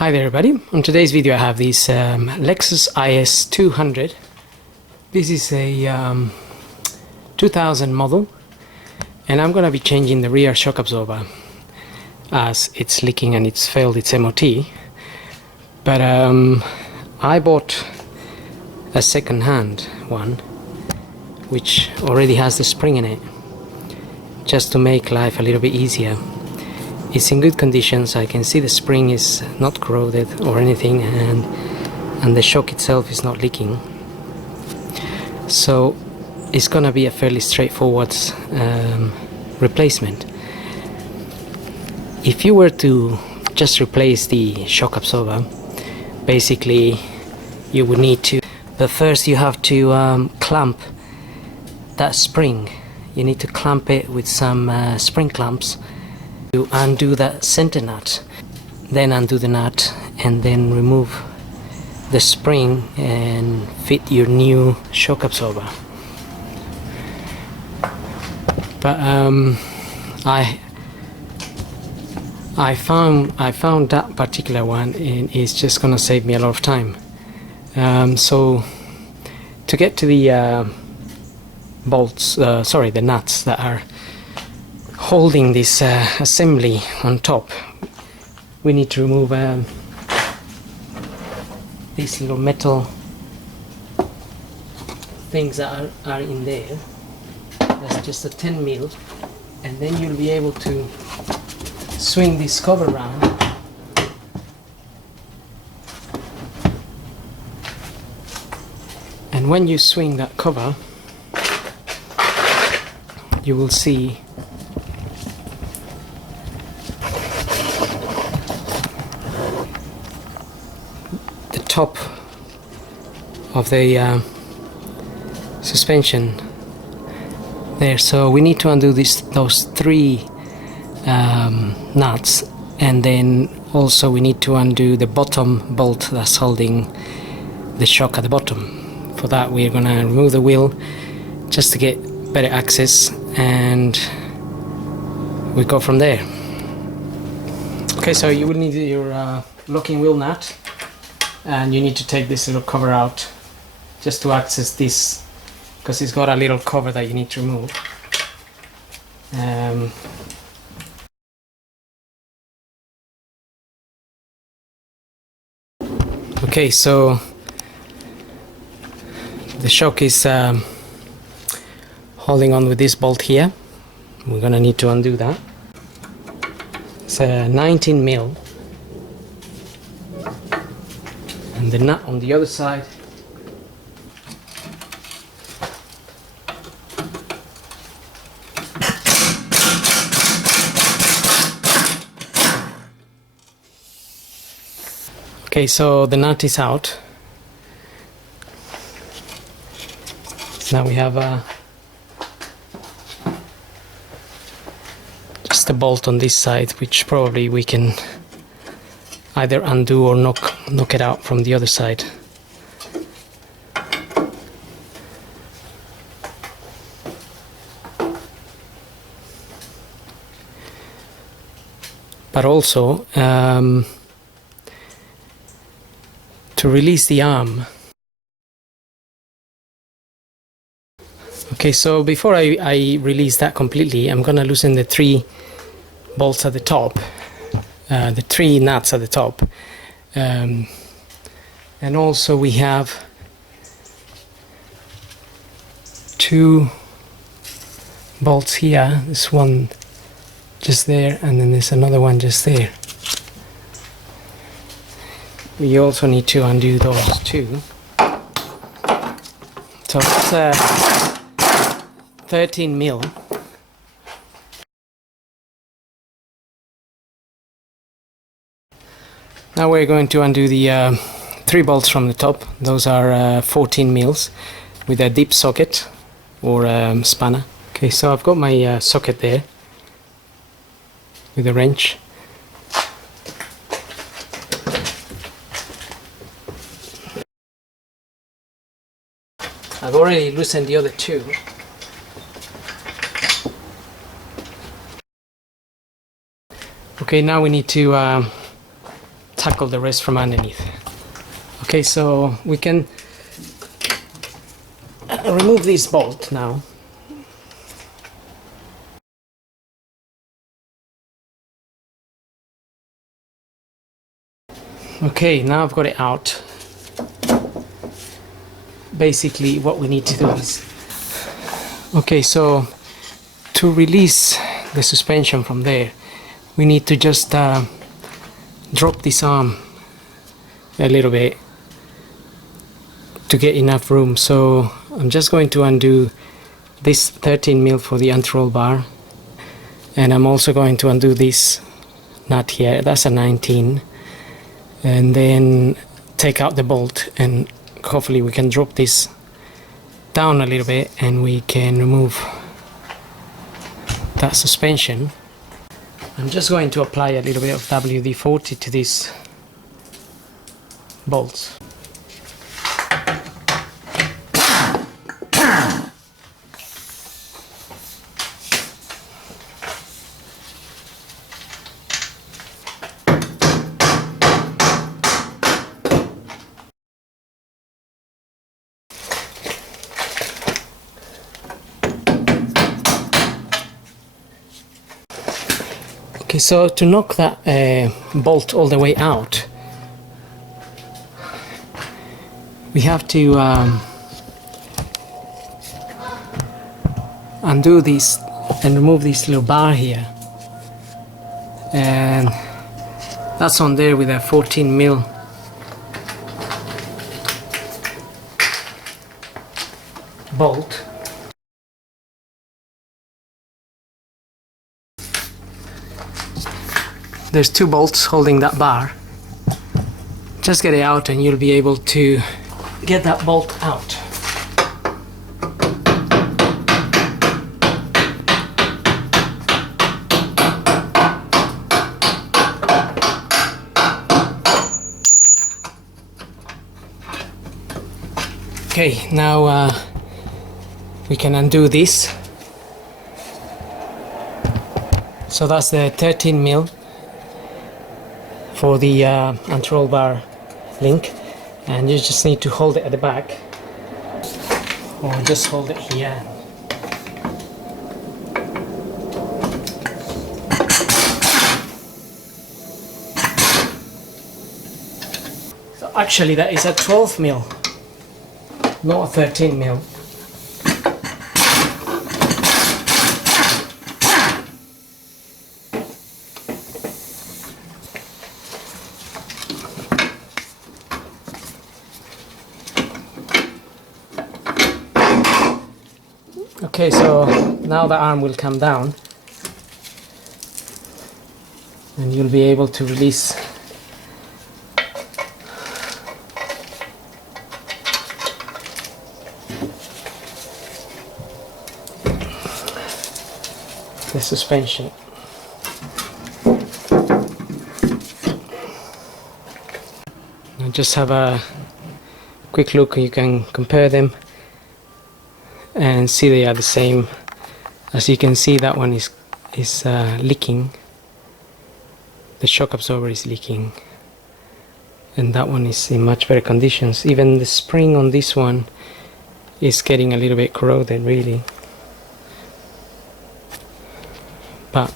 Hi there everybody, on today's video I have this Lexus IS200. This is a 2000 model and I'm going to be changing the rear shock absorber as it's leaking and it's failed its MOT. But I bought a second-hand one which already has the spring in it, just to make life a little bit easier. It's in good conditions. I can see the spring is not corroded or anything, and the shock itself is not leaking. So it's gonna be a fairly straightforward replacement. If you were to just replace the shock absorber, basically you would need to, but first you have to clamp that spring. You need to clamp it with some spring clamps to undo that center nut, then undo the nut and then remove the spring and fit your new shock absorber. But I found that particular one, and it's just gonna save me a lot of time. So to get to the bolts, the nuts that are holding this assembly on top, we need to remove these little metal things that are in there. That's just a 10 mil, and then you'll be able to swing this cover around and when you swing that cover you will see the top of the suspension there. So we need to undo those three nuts, and then also we need to undo the bottom bolt that's holding the shock at the bottom. For that we're going to remove the wheel just to get better access, and we go from there. Okay, so you will need your locking wheel nut, and you need to take this little cover out just to access this, because it's got a little cover that you need to remove. Okay, so the shock is holding on with this bolt here. We're gonna need to undo that. It's a 19 mil, and the nut on the other side Okay, so the nut is out. Now we have just a bolt on this side, which probably we can either undo or knock it out from the other side. But also to release the arm. Okay, so before I release that completely, I'm gonna loosen the three bolts at the top, the three nuts at the top, and also we have two bolts here. There's one just there, and then there's another one just there. We also need to undo those two. So it's 13 mil. Now we're going to undo the three bolts from the top. Those are 14 mils with a deep socket or spanner. Okay, so I've got my socket there with a wrench. I've already loosened the other two. Okay, now we need to tackle the rest from underneath. Okay, so we can remove this bolt now. Okay, now I've got it out. Basically what we need to do is, okay, so to release the suspension from there, we need to just drop this arm a little bit to get enough room. So I'm just going to undo this 13mm for the anti-roll bar, and I'm also going to undo this nut here, that's a 19, and then take out the bolt, and hopefully we can drop this down a little bit and we can remove that suspension. I'm just going to apply a little bit of WD-40 to these bolts. Okay, so to knock that bolt all the way out, we have to undo this and remove this little bar here, and that's on there with a 14mm bolt. There's two bolts holding that bar. Just get it out and you'll be able to get that bolt out. Okay, now we can undo this. So that's the 13mm for the anti-roll bar link, and you just need to hold it at the back, or just hold it here. So actually that is a 12mm, not a 13mm. Okay, so now the arm will come down and you'll be able to release the suspension. Now just have a quick look, you can compare them and see they are the same. As you can see, that one is leaking, the shock absorber is leaking, and that one is in much better conditions. Even the spring on this one is getting a little bit corroded really, but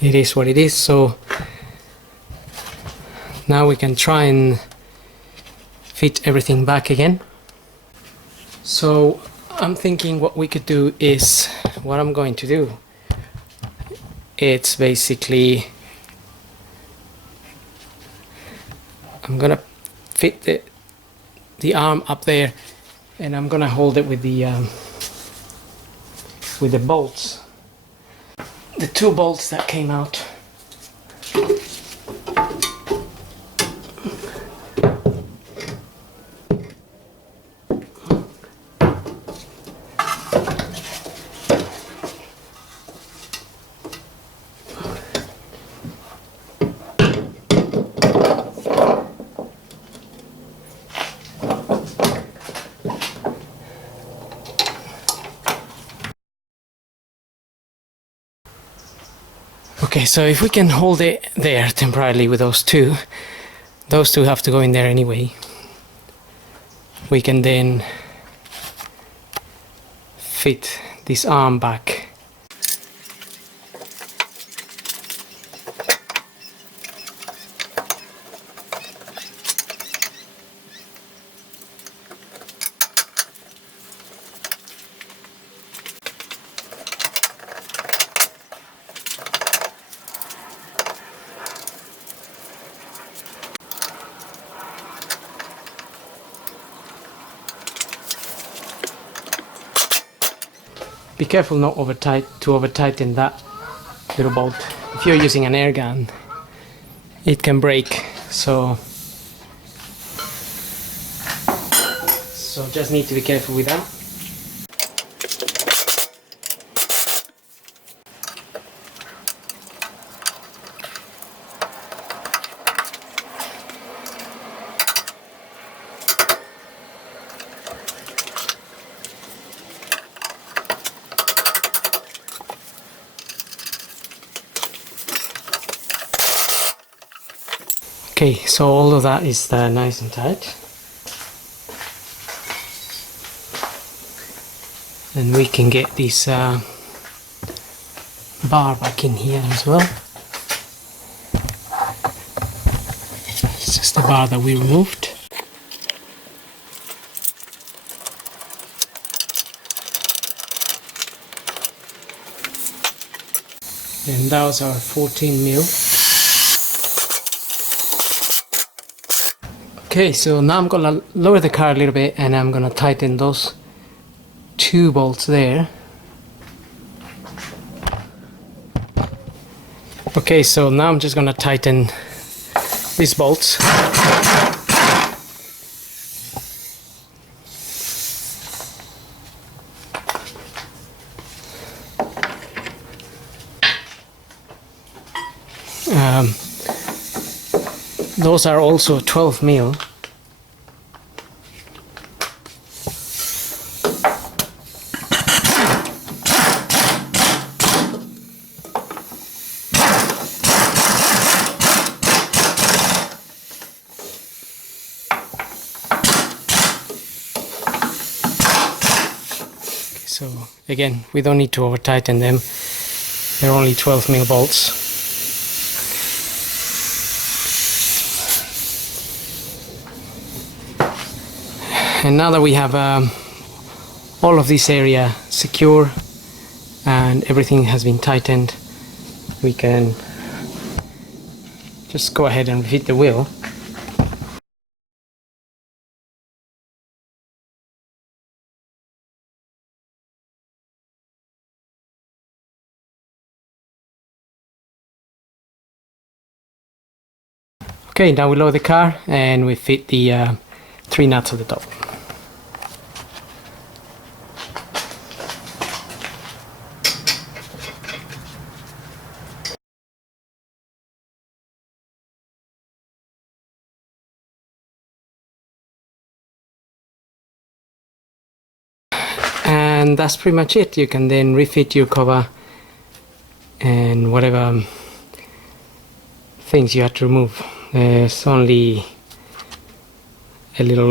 it is what it is. So now we can try and fit everything back again. So I'm thinking what we could do is, what I'm going to do, it's basically I'm gonna fit the arm up there, and I'm gonna hold it with the bolts, the two bolts that came out. Okay, so if we can hold it there temporarily with those two have to go in there anyway. We can then fit this arm back. Be careful not to over tighten that little bolt. If you're using an air gun, it can break. So just need to be careful with that. Okay, so all of that is nice and tight, and we can get this bar back in here as well. It's just the bar that we removed. And that was our 14mm. Okay, so now I'm gonna lower the car a little bit and I'm gonna tighten those two bolts there. Okay, so now I'm just gonna tighten these bolts. Those are also 12mm. So again, we don't need to over tighten them. They're only 12mm bolts. And now that we have all of this area secure and everything has been tightened, we can just go ahead and refit the wheel. Okay, now we lower the car and we fit the 3 nuts at the top. And that's pretty much it. You can then refit your cover and whatever things you had to remove. There's only a little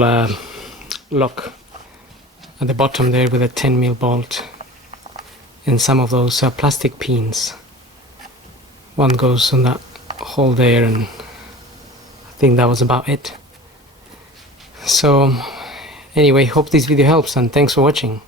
lock at the bottom there with a 10mm bolt and some of those plastic pins. One goes on that hole there, and I think that was about it. So anyway, hope this video helps and thanks for watching.